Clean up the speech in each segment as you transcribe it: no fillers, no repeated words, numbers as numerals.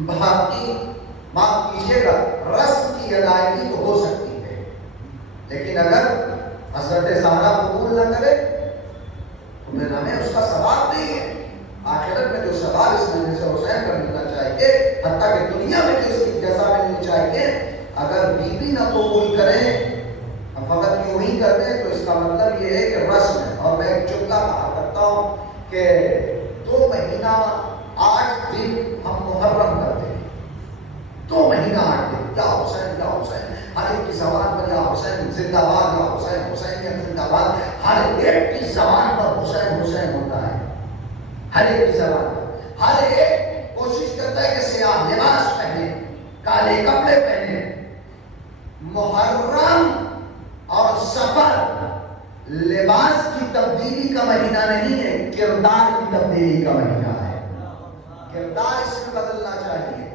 باقی معاف کیجیے گا رسم کی ادائیگی تو ہو سکتی ہے، لیکن اگر حضرت زہرا قبول نہ کرے تو پھر ہمیں اس کا ثواب نہیں ہے۔ آخرت میں جو ثواب اس مجلس حسین کا ملنا چاہیے، حتیٰ کہ دنیا میں بھی اس کی جزا ملنی چاہیے، اگر بیوی نہ قبول کریں ہم فقط یوں ہی کر دیں تو اس کا مطلب یہ ہے کہ رسم ہے۔ اور میں ایک جملہ کہا کرتا ہوں کہ 2 مہینہ 8 دن ہم محرم کرتے ہیں، 2 مہینہ 8 دن، یا حسین یا حسین، ہر ایک کی زبان پر یا حسین زندہ باد، یا حسین حسین یا زندہ باد، ہر ایک کی زبان پر حسین حسین ہوتا ہے، ہر ایک کی زبان پر، ہر ایک کوشش کرتا ہے کہ سیاہ لباس پہنے، کالے کپڑے پہنے۔ محرم اور سفر لباس کی تبدیلی کا مہینہ نہیں ہے، کردار کی تبدیلی کا مہینہ ہے۔ کردار اس میں بدلنا چاہیے۔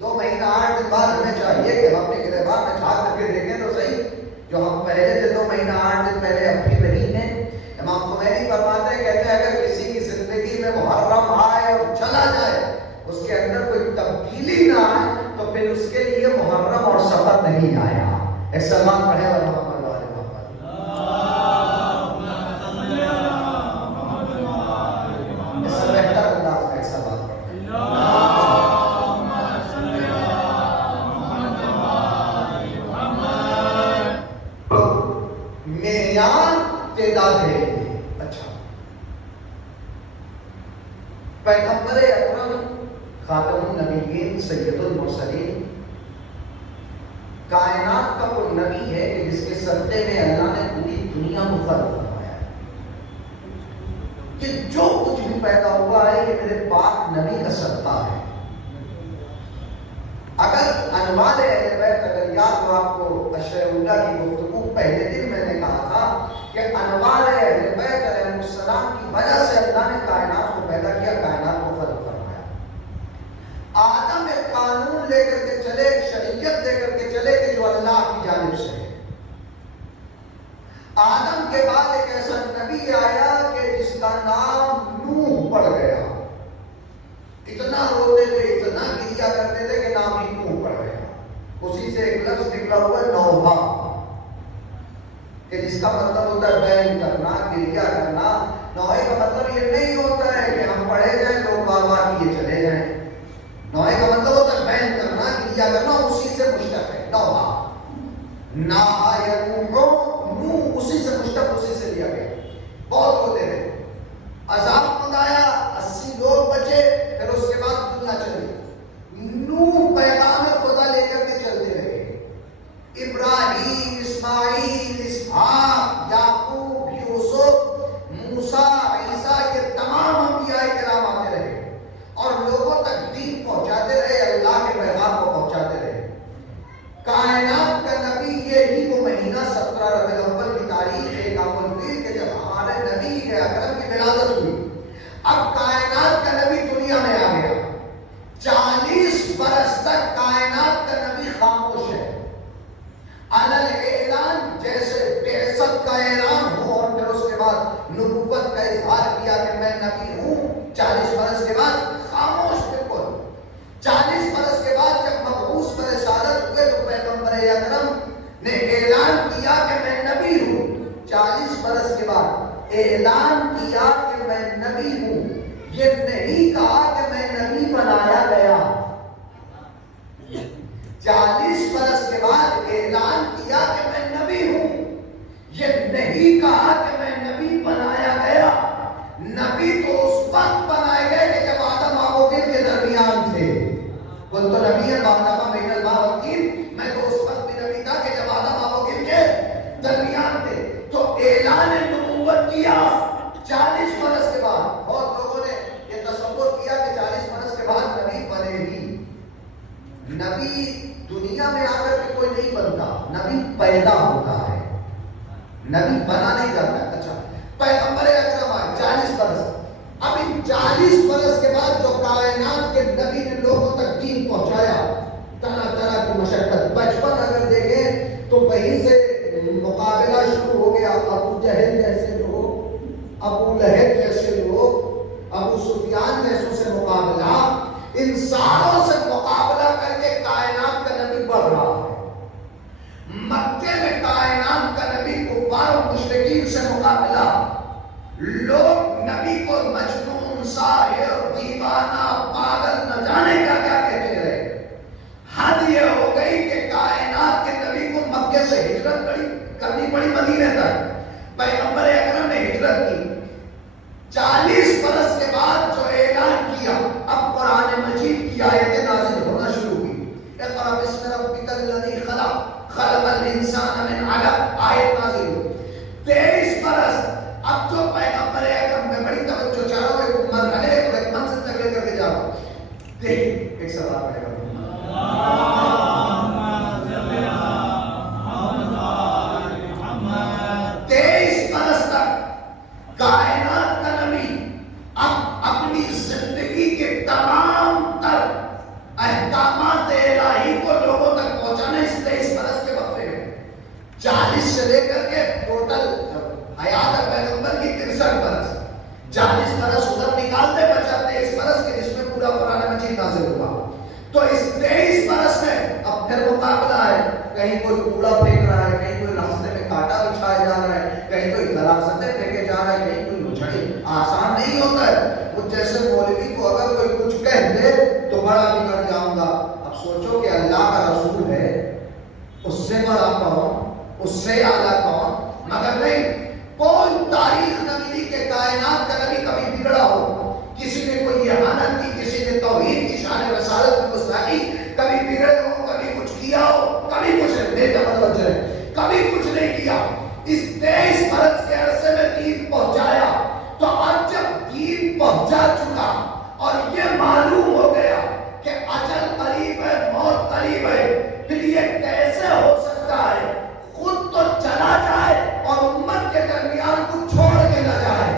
2 مہینہ 8 دن بعد ہمیں چاہیے کہ ہم اپنے کردار میں جھانک کر کے دیکھیں تو صحیح، جو ہم پہلے تھے 2 مہینہ 8 دن پہلے اب بھی نہیں ہیں۔ امام خمینی فرماتے ہیں، کہتے ہیں اگر کسی کی زندگی میں محرم آئے اور چلا جائے، اس کے اندر کوئی تبدیلی نہ آئے تو پھر اس کے لیے محرم اور سفر نہیں آیا۔ ایک سلمان پڑھے اور محمد والے محمد، اس سے بہتر انداز میں ایک سلمان پڑھے۔ معیار تعداد ہے۔ اچھا، پیغمبر اکرم خاتم النبیین سید المرسلین کائنات کا کوئی نبی ہے کہ جس کے صدقے میں اللہ نے پوری دنیا کو خلق فرمایا ہے کہ جو کچھ بھی پیدا ہوا ہے یہ میرے پاک نبی کا صدقہ ہے۔ اگر انوار اہل بیت، اگر یاد ہو آپ کو اشرح اللہ کی گفتگو پہلے دن میں نے کہا تھا کہ انوار اہل بیت علیہ السلام کی وجہ سے اللہ نے کائنات کو پیدا کیا، کائنات کو خلق فرمایا۔ آدم ایک قانون لے کر کے چلے، ایک شریعت لے کر کے چلے کہ جو اللہ کی جانب سے ہے۔ آدم کے بعد ایک ایسا نبی آیا کہ جس کا نام نوح پڑ گیا۔ اتنا روتے تھے، اتنا گریا کرتے تھے کہ نام ہی نوح پڑ گیا۔ اسی سے ایک لفظ نکلا ہوا نوحہ، کہ جس کا مطلب ہوتا ہے بین کرنا، گریا کرنا۔ نوحے کا مطلب یہ نہیں ہوتا ہے کہ ہم پڑھے جائیں لوگ بابا کیے چلے جائیں۔ نوحے کا مطلب ہوتا ہے بین کرنا، گریا کرنا، اسی سے مشتق ہے نوحہ۔ ناحا ینوحو، نوح اسی سے مشتق، اسی سے لیا گیا۔ بہت روتے تھے، عذاب منگایا، 80 لوگ بچے، پھر اس کے بعد دنیا چلی۔ نوح پیغام خدا لے کر کے چلتے رہے۔ ابراہیم، اسماعیل، اسحاق، یعقوب، یوسف، موسیٰ، عیسیٰ، یہ تمام انبیاء کرام آتے رہے اور لوگوں تک دین پہنچاتے رہے، اللہ کے پیغام کو پہنچاتے رہے۔ کائنات کا نبی یہی وہ مہینہ 17 ربیع الاول کی تاریخ ہے کامل فیل کے جب ہمارے نبی کے اکرم کی ولادت ہوئی۔ اب کائنات کا نبی دنیا میں آ گیا۔ 40 برس تک کائنات کا نبی خاموش ہے۔ علل اعلان، جیسے بعثت کا اعلان ہو اور پھر اس کے بعد نبوت کا اظہار کیا کہ میں نبی ہوں، 40 برس کے بعد خاموش بالکل۔ 40 برس کے بعد جب مبعوث برسالت ہوئے تو پیغمبر اکرم نے اعلان کیا کہ میں نبی ہوں۔ 40 برس کے بعد اعلان کیا کہ میں نبی ہوں، یہ نہیں کہا کہ میں نبی بنایا گیا۔ 40 برس کے بعد اعلان کیا کہ میں نبی ہوں، یہ نہیں کہا کہ میں نبی بنایا گیا۔ نبی تو اس وقت بنائے گئے کہ جب آدم آبوگل کے درمیان تھے۔ کل تو نبی ہے بابا بین الماء والطین، میں تو اس وقت بھی نبی تھا کہ جب آدم آبوگل کے درمیان تھے۔ تو اعلان نبوت کیا 40 برس کے بعد۔ بہت لوگوں نے یہ تصور کیا کہ 40 برس کے بعد نبی بنے ہی۔ نبی دنیا میں آ کر کے کوئی نہیں بنتا، نبی پیدا ہوتا ہے، نبی بنا نہیں جاتا۔ اچھا، پیغمبر اکرم آئے 40 برس، اب ان 40 برس کے بعد جو کائنات کے نبی نے لوگوں تک دین پہنچایا، طرح طرح کی مشقت۔ بچپن اگر دیکھیں تو وہیں سے مقابلہ شروع ہو گیا، ابو جہل جیسے لوگ، ابو لہب جیسے لوگ، ابو سفیان جیسوں سے مقابلہ، ان ساروں سے مقابلہ لوگ نبی کو مجنون، ساحر، دیوانہ، پاگل، نہ جانے کیا کیا کہتے رہے۔ حد یہ ہو گئی کہ کائنات کے نبی کو مکے سے ہجرت کرنی پڑی مدینے تک۔ پیغمبر اکرم نے ہجرت کی، 40 برس کے بعد جو اعلان کیا، اب قرآن مجید کی آیتیں نازل ہونا شروع ہوئی۔ اقرأ باسم ربک الذی خلق، خلق الانسان من علق، آیت نازل ہوئی۔ 23 برس اب جو پیغمبر اکرم میں بڑی توجہ چاہ رہا ہوں، ایک مرحلے کو ایک منزل تک لے کر کے جا رہا ہوں۔ دیکھ ایک سوال پڑے گا، کائنات کا نبی اب اپنی زندگی کے تمام تر احکامات الہی کو لوگوں تک پہنچانا، اس 23 برس کے وقفے میں 40 سے لے کر کے ٹوٹل حیات پیغمبر کی 63 برس، 40 برس ادھر نکالتے بچا 23 برس کے، جس میں پورا قرآن مجید نازل ہوا۔ تو اس 23 برس میں اب پھر مقابلہ ہے، کہیں کوئی کوڑا پھینک رہا ہے، کہیں کوئی راستے میں کانٹا بچھایا جا رہا ہے، کہیں کوئی غلاظتیں پھینکے جا رہا ہے، کہیں کوئی اچھڑے۔ آسان نہیں ہوتا ہے۔ وہ جیسے مولوی کو اگر کوئی کچھ کہہ دے تو بڑا بگڑ جاؤں گا۔ اب سوچو کہ اللہ کا رسول ہے، اس سے بڑا کون، اس سے اعلیٰ کون؟ مگر نہیں، کوئی تاریخ نہ ملی کہ کائنات کا نبی کبھی بگڑا ہو، کسی نے کوئی اہانت کی، کسی نے توحید کی، شان رسالت کی گستاخی، کبھی بگڑے ہو، کبھی کچھ کیا ہو، کبھی کچھ بے توجہ ہے، کبھی کچھ نہیں کیا۔ اس 23 برس کے عرصے میں دین پہنچایا، تو اب جب دین پہنچا چکا اور یہ معلوم ہو گیا کہ اجل قریب ہے، موت قریب ہے، پھر یہ کیسے ہو سکتا ہے خود تو چلا جائے اور امت کے درمیان کچھ چھوڑ کے نہ جائے؟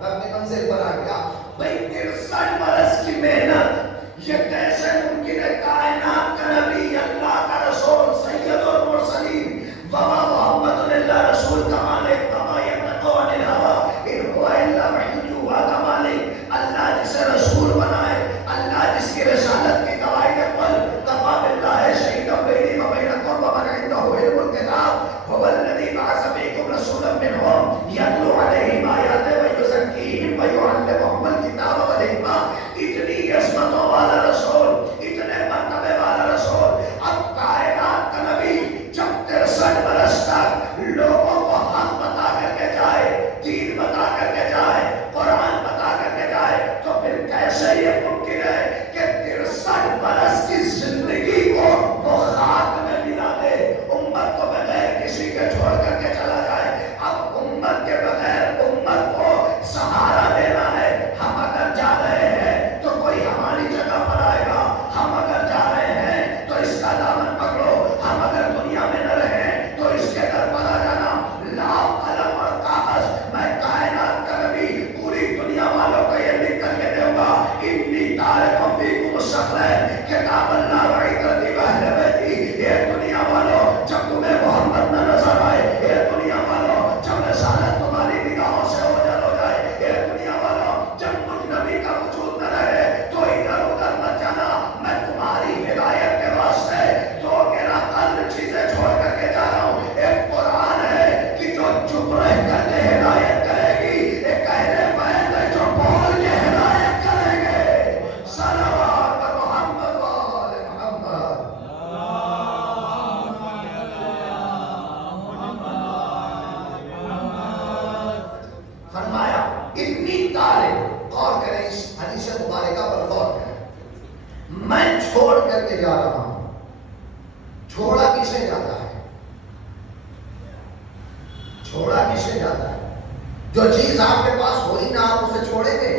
اپنے منزل پر آ گیا۔ بھائی 63 برس کی محنت، یہ کیسے ممکن ہے؟ کائنات کا نبی، اللہ کا رسول، سید المرسلین، وما محمد اللہ رسول کا مالک، وما ینطق عن الہوی ان هو الا وحی یوحی کا مالک، اللہ جسے رسول بنائے، اللہ جس کی رسالت کی گواہی دے، قل کفی باللہ شہیدا بینی و بینکم ومن عنده علم الکتاب هو الذی بعث فیکم رسولا منہم یتلو علیہم آیاتہ ویزکیہم ویعلمہم الکتاب والحکمہ۔ اتنی عظمتوں والا رسول، اتنے مرتبے والا رسول، اب کائنات کا نبی جب 63 برس تک لوگوں کو حق بتا کر کے جائے، دین بتا کر کے جائے، قرآن بتا کر کے جائے، تو پھر کیسے یہ ممکن ہے کہ 63 برس کی زندگی کو وہ خاک میں ملا دے، امت کو بغیر کسی کے چھوڑ کر کے چلا جائے؟ اب امت کے بغیر امت کو سہارا دینا ہے۔ ہم اگر جا رہے ہیں تو کوئی ہماری جگہ پر آئے گا، ہم اگر جا رہے ہیں تو اس کا دامن پکڑو، ہم اگر دنیا میں نہ رہیں تو اس کے در پر آ جانا۔ لاؤ قلم اور کاغذ، میں کائنات کا نبی پوری دنیا والوں کو یہ لکھ کر کے دوں گا، انی تارکم فیکم الثقلین کتاب اللہ وعترتی واہل بیتی۔ اے دنیا والوں، جب تمہیں محمد نہ نظر آئے، اے دنیا والوں، جب رسالت تمہاری نگاہوں سے اوجھل ہو جائے، اے دنیا والوں، جب مجھ نبی کا وجود نہ رہے تو ادھر ادھر مت جانا، میں تمہاری ہدایت کے واسطے دو گرا قدر چیزیں چھوڑ کر کے جا رہا ہوں۔ ایک قرآن ہے کہ جو چپ رہ کر کے ہدایت کرے گی، ایک اہل بیت ہے جو بول کے ہدایت کریں گے۔ صلوات محمد و آل محمد۔ فرمایا اتنی تارک، غور کریں اس حدیث مبارکہ پر، غور کریں، میں چھوڑ کر کے جا رہا ہوں۔ چھوڑا کسے جاتا ہے؟ چھوڑا کسے جاتا ہے؟ جو چیز آپ کے پاس ہوئی نہ، آپ اسے چھوڑیں گے؟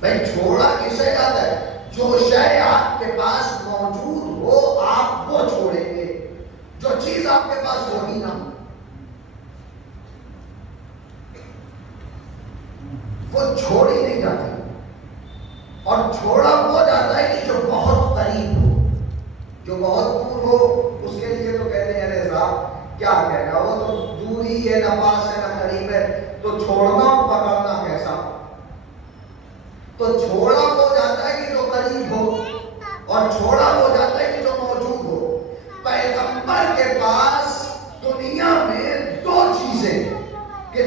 بھائی چھوڑا کسے جاتا ہے؟ جو شے آپ کے پاس موجود ہو آپ وہ چھوڑیں گے، جو چیز آپ کے پاس ہوئی نہ وہ چھوڑی نہیں جاتی۔ اور چھوڑا وہ جاتا ہے کہ جو بہت قریب ہو، جو بہت دور ہو، اس کے لیے تو کہتے ہیں ارے صاحب کیا کہنا، وہ تو دور ہی ہے، نہ پاس ہے نہ قریب ہے، تو چھوڑنا اور پکڑنا کیسا؟ تو چھوڑا وہ جاتا ہے کہ جو قریب ہو، اور چھوڑا وہ جاتا ہے کہ جو موجود ہو۔ پیغمبر کے پاس دنیا میں دو چیزیں کہ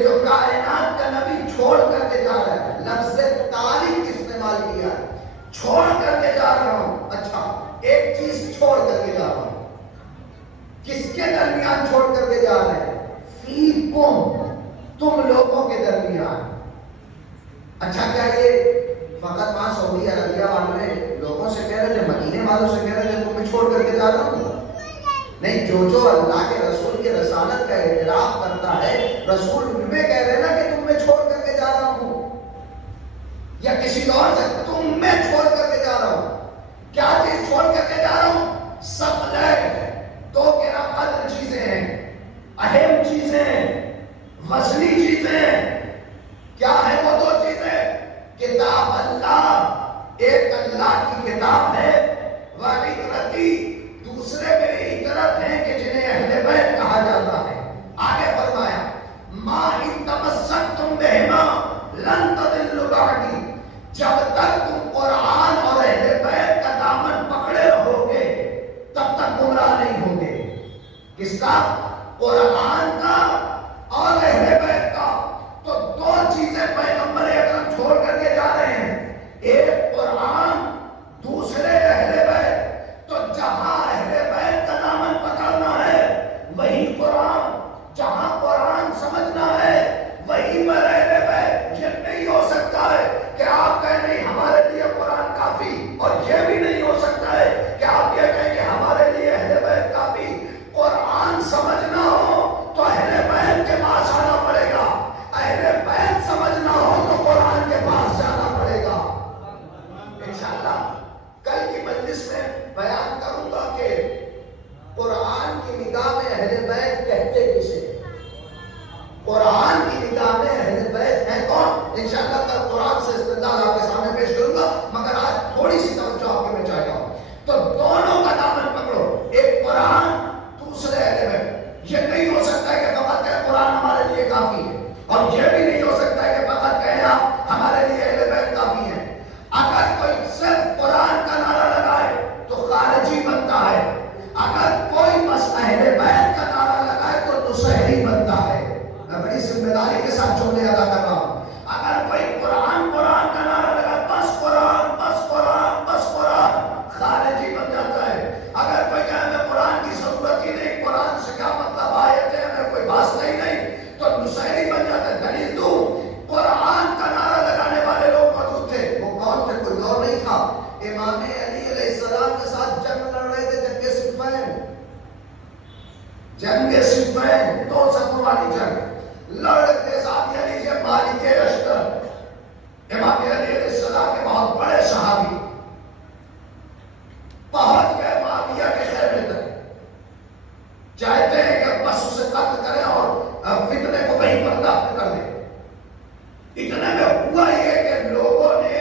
کے رسول کی رسالت کا اعتراف کرتا ہے، رسول میں کہہ رہے نا کہ تم میں چھوڑ کر کے جا رہا ہوں، یا کسی اور سے تم میں چھوڑ کر کے جا رہا ہوں. کیا چیز چھوڑ کر کے جا رہا ہوں؟ سب لے دو گرا قدر چیزیں ہیں، اہم چیزیں ہیں، وزنی چیزیں ہیں. کیا ہے وہ دو چیزیں؟ کتاب اللہ، ایک اللہ کی کتاب ہے، وعطرتی، دوسرے میری عطرت ہیں کہ جنہیں اہل بیت کہا جاتا ہے. آگے فرمایا ما ان تمسکتم بہما لن تضلوا بعدی، جب تک تم قرآن اور اہل بیت کا دامن پکڑے رہو گے تب تک گمراہ نہیں ہوگے. کس کا؟ قرآن کا اور اہل بیت کا. تو دو چیزیں پیغمبر اکرم چھوڑ کر کے جا رہے ہیں، ایک قرآن، دوسرے اہل بیت. تو جہاں اہل بیت کا دامن پکڑنا ہے وہی قرآن، جہاں قرآن سمجھنا ہے وہی پر اہل بیت. یہ نہیں ہو سکتا ہے کہ آپ کہیں نہیں ہمارے لیے قرآن کافی، اور یہ بھی نہیں ہو سکتا ہے کہ آپ یہ کہیں کہ ہمارے لیے اہل بیت کافی. قرآن سمجھنا ہو تو اہل بیت کے پاس آنا پڑے گا، اہل بیت سمجھنا ہو تو قرآن کے پاس جانا پڑے گا. انشاءاللہ کل کی مجلس میں بیان کروں گا کہ قرآن کی نگاہ میں اہل بیت کہتے کسے، قرآن کی نگاہ میں اہل بیت ہیں کون. انشاءاللہ کل قرآن سے استدلال آپ کے سامنے پیش کروں گا، مگر آج تھوڑی سی توجہ آپ کے میں چاہتا ہوں. تو دونوں کا دامن پکڑو، ایک قرآن، دوسرے اہل بیت. یہ نہیں ہو سکتا ہے کہ فقط کہ قرآن ہمارے لیے کافی ہے، اور یہ بھی نہیں ہو سکتا ہے کہ فقط کہیں آپ ہمارے لیے اہل بیت کافی ہے. اگر کوئی صرف قرآن کا نعرہ لگائے تو خارجی بنتا ہے، اگر کوئی بس اہل بیت کا نعرہ لگائے تو نصیری بنتا ہے. میں بڑی ذمہ داری کے ساتھ جملے ادا کر رہا ہوں. اگر کوئی قرآن کا نعرہ لگائے، بس قرآن بس قرآن بس قرآن، خارجی بن جاتا ہے. اگر کوئی کہے ہمیں قرآن کی ضرورت ہی نہیں، قرآن سے کیا مطلب آیت ہے، ہمیں کوئی واسطہ ہی نہیں، تو نصیری بن جاتا ہے. دلیل دوں، قرآن کا نعرہ لگانے والے لوگ موجود تھے. وہ کون تھے؟ کوئی اور نہیں تھا، امام علی علیہ السلام کے ساتھ جنگ لڑ رہے تھے، جنگ صفین. جنگ صفین 2 صفوں والی جنگ لڑ رہے تھے. صحابی علی سے مالک اشتر، امام علی علیہ السلام کے بہت بڑے صحابی، پہنچ گئے معاویہ کے خیمے تک، چاہتے ہیں کہ بس اسے قتل کریں اور فتنے کو وہیں پر دفن کر دیں. اتنے میں ہوا یہ کہ لوگوں نے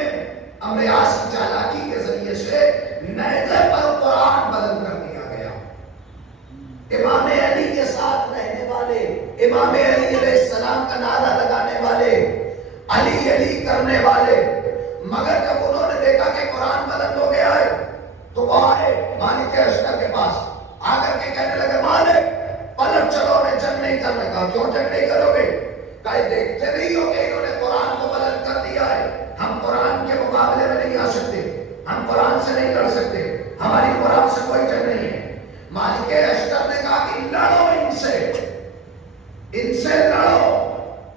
امریاس کی چالاکی کے ذریعے سے نیزے پر قرآن بلند کر دیا گیا. امام علی کے ساتھ رہنے والے، امام علی علیہ السلام کا نعرہ لگانے والے، علی علی کرنے والے، مگر جب انہوں نے دیکھا کہ قرآن بلند ہو گیا ہے تو وہ آئے مالک اشتر کے پاس، آ کر کے کہنے لگے مالک پلٹ چلو، میں جنگ نہیں کرنے. کہا کیوں جنگ نہیں کرو گے؟ کہا دیکھتے نہیں ہو کہ انہوں نے قرآن کو بلند کر دیا ہے، ہم قرآن کے مقابلے میں نہیں آ سکتے، ہم قرآن سے نہیں لڑ سکتے، ہماری قرآن سے کوئی جنگ نہیں ہے. مالک اشتر نے کہا کہ لڑو ان سے لڑو.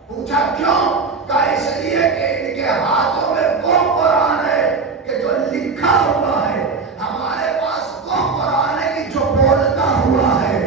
پوچھا کیوں؟ کہا اس لیے کہ ان کے ہاتھوں میں وہ قرآن ہے کہ جو لکھا ہوا ہے، ہمارے پاس وہ قرآن ہے کہ جو بولتا ہوا ہے.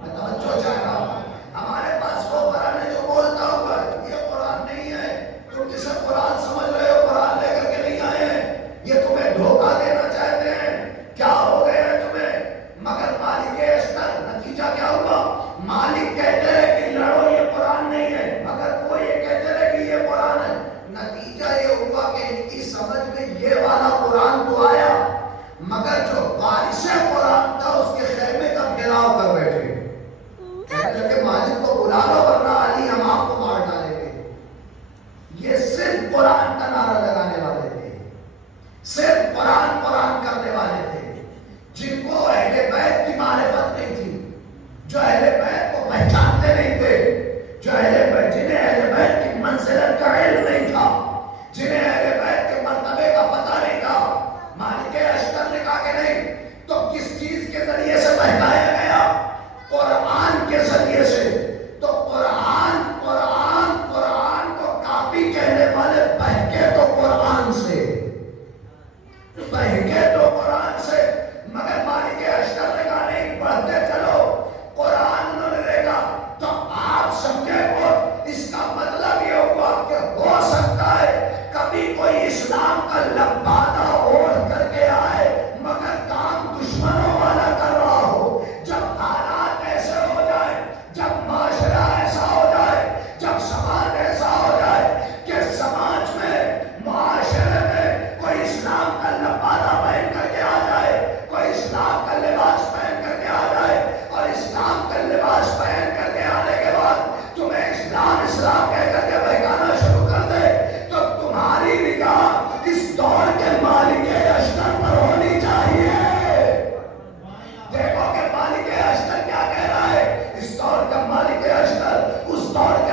میں توجہ چاہ رہا ہوں، ہمارے پاس وہ قرآن ہے جو بولتا ہوا ہے. یہ قرآن نہیں ہے تم جسے قرآن سمجھ رہے ہو، قرآن لے کر کے نہیں آئے ہیں، یہ تمہیں دھوکہ دینا چاہتے ہیں. کیا ہو گیا ہے تمہیں؟ مگر مالک اشتر، نتیجہ کیا ہوا؟ مالک کہتے رہے کہ لڑو یہ قرآن نہیں ہے، مگر وہ یہ کہتے رہے کہ یہ قرآن ہے. نتیجہ یہ ہوا کہ ان کی سمجھ میں یہ والا قرآن تو آیا، مگر جو وارث قرآن تھا اس کے خیمے کا گھیراؤ کر بیٹھے. کہنے لگے مالک کو بلا لو ورنہ علی ہم آپ کو مار ڈالیں گے. یہ صرف قرآن کا نعرہ لگانے والے تھے، صرف قرآن کرنے والے تھے، جن کو اہل بیت کی معرفت نہیں تھی، جو اہل بیت کو پہچانتے نہیں تھے، جو جنہیں اہل بیت کی منزلت کا علم نہیں تھا، جنہیں اہل بیت کے مرتبے کا پتہ نہیں تھا. مالک اشتر نے کہا کہ نہیں، تو کس چیز کے ذریعے سے بہلایا گیا؟ قرآن کے ذریعے سے. مالک اشتر اس دور